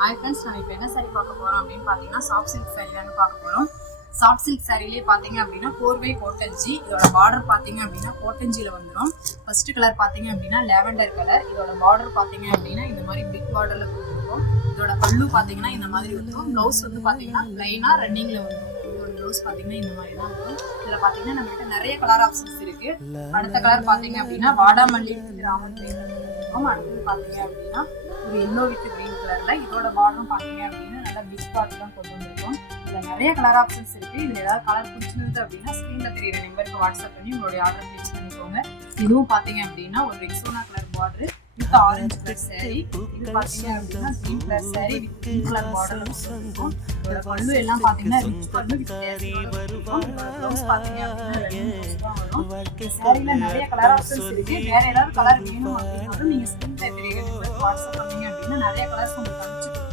Hi friends, நம்ம இப்போ என்ன சாரி பார்க்க போகிறோம் அப்படின்னு பார்த்தீங்கன்னா சாஃப்ட் சில்க் சாரி தாங்க பார்க்க போகிறோம். சாஃப்ட் சில்க் சாரிலே பார்த்தீங்க அப்படின்னா 4x கோட்டஞ்சி. இதோட பார்டர் பார்த்தீங்க அப்படின்னா கோட்டஞ்சியில் வந்துடும். ஃபர்ஸ்ட் கலர் பார்த்தீங்க அப்படின்னா லேவெண்டர் கலர். இதோட பார்டர் பார்த்தீங்க அப்படின்னா இந்த மாதிரி பிக் பார்டரில் கொடுத்துருக்கோம். இதோட பல்லு பார்த்தீங்கன்னா இந்த மாதிரி இருக்கும். ப்ளவுஸ் வந்து பார்த்தீங்கன்னா ப்ளைனாக ரன்னிங்கில் வந்துடும். இதோட ப்ளவுஸ் பார்த்தீங்கன்னா இந்த மாதிரி தான் வரும். இதில் பார்த்தீங்கன்னா நம்மகிட்ட நிறைய கலர் ஆப்ஷன்ஸ் இருக்குது. அடுத்த கலர் பார்த்தீங்க அப்படின்னா வாடாமல்லி வித் ராமன் கிரீன் இருக்கும். அடுத்தது பார்த்தீங்க அப்படின்னா ஒரு எல்லோ வித் கிரீன் கலர்ல. இதோட பார்டரும் பார்த்தீங்க அப்படின்னா நல்லா பிக் பார்டர் தான் கொண்டு வந்திருக்கும். இதில் நிறைய கலர் ஆப்ஷன்ஸ் இருக்கு. இதில் ஏதாவது கலர் பிடிச்சிருந்தது அப்படின்னா ஸ்க்ரீனில் தெரியுற நம்பருக்கு வாட்ஸ்அப் பண்ணி உங்களுடைய ஆர்டர் பிளேஸ் பண்ணிக்கோங்க. இதுவும் பார்த்தீங்க அப்படின்னா ஒரு Rexona colour border with orange colour sorry. இது பார்த்தீங்க அப்படின்னா green colour sorry with pink colour border இருக்கும். இதோட பல்லு எல்லாம் பார்த்தீங்கன்னா ரிச் பல்லு வித் ப்ளவுஸ் பார்த்தீங்க அப்படின்னா வரும். இந்த சாரியில நிறைய கலர் ஆப்ஷன்ஸ் இருக்கு. வேற ஏதாவது கலர் வேணும் அப்படின்னாலும் நீங்க ஸ்க்ரீன்ல தெரியுற நம்பருக்கு வாட்ஸ்அப் பண்ணீங்க அப்படின்னா நிறைய கலர்ஸ் உங்களுக்கு அனுப்பிச்சு